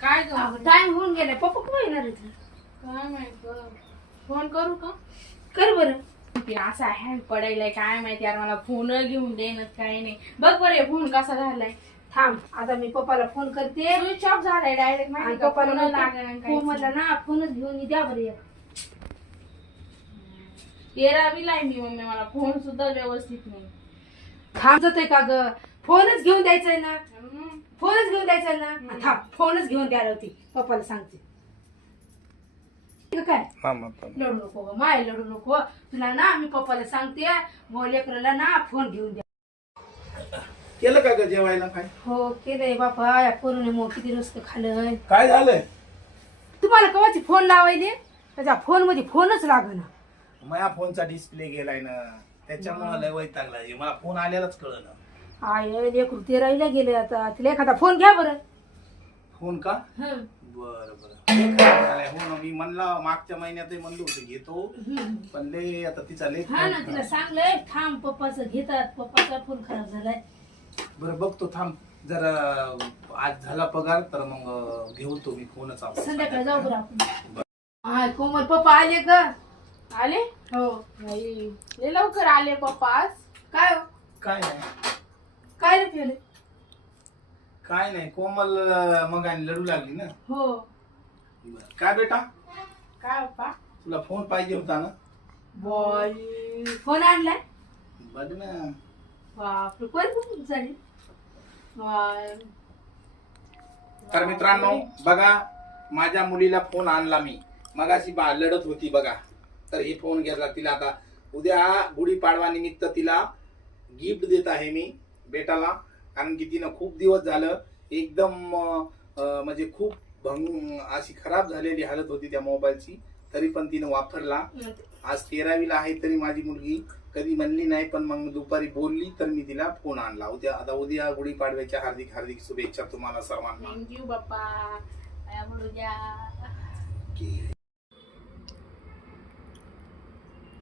काय ग? टाइम होऊन गेलाय. पप्पा कुठे येणार आहेत? काय माहित ग. फोन करू का? कर बरं. ते असा हँग पडायलाय काय माहिती यार, मला फोन घेऊन देणं काय नाही. बघ बरे फोन कसा झालाय. थांब आता मी पप्पाला फोन करते. स्विच ऑफ झालाय डायरेक्ट. आणि माहिती पप्पाला फोन फोन म्हणला ना फोनच घेऊन द्या बरं एक. तेरा बिलाय मी मम्मी, मला फोन सुद्धा व्यवस्थित नाही. थांब जातोय का ग? फोनच घेऊन द्यायचंय ना. हम्म. फोनच घेऊन द्यायचा ना. थांब फोनच घेऊन द्यायला होती. पप्पाला सांगते. काय लढू नको ग माय, लढू नको. तुला ना मी पप्पाला सांगते लेकराला ना फोन घेऊन द्या. केलं का ग जेवायला काय? हो केलंय बापा. या पोरूने मग किती नुसतं खाल्लंय. काय झालंय? तुम्हाला कवाची फोन लावायले त्याच्या फोन मध्ये फोनच लागना. माझ्या फोनचा डिस्प्ले गेलाय ना, त्याच्यामुळे लय वैताग लागला. मला फोन आलेलाच कळलं. आय लेकरू ते राहिला गेले आता. तिला एखादा फोन घ्या बरं. फोन का? हं. बर बर. हो ना, मी म्हणला मागच्या महिन्यातही म्हणलो होतो घेतो, पण लय आता तिचा लय हा ना तिला सांगलंय थांब पप्पाचं घेतात. पप्पाचा फोन खराब झालाय. बरं बघतो थांब जरा. आज झाला पगार तर मग घेऊ तो मी फोनच. संध्याकाळी जाऊ बरं आपण. हाय कोमल पप्पा आले ग. आले? हो. नाही लय लवकर आले पप्पा आज. काय हो? काय नाही काय रे केले? काय नाही, कोमल मग आणि लढू लागली ना. हो. बरं. काय बेटा, काय पप्पा? तुला फोन पाहिजे होता ना? बाई फोन आणलाय? बघ ना. बापरे कोण झाली? तर मित्रांनो बघा, माझ्या मुलीला फोन आणला मी. मगाशी लढत होती बघा, तर हे फोन घेतला तिला. आता उद्या गुढीपाडवा निमित्त तिला गिफ्ट देत आहे मी बेटाला. कारण की तिनं खूप दिवस झालं एकदम म्हणजे खूप अशी खराब झालेली हालत होती त्या मोबाईलची, तरी पण तिनं वापरला. आज 13वीला आहे तरी माझी मुलगी कधी म्हणली नाही, पण मग दुपारी बोलली तर मी तिला फोन आणला. उद्या गुढीपाडव्याच्या हार्दिक हार्दिक शुभेच्छा तुम्हाला सर्वांना. थँक्यू बाप्पा.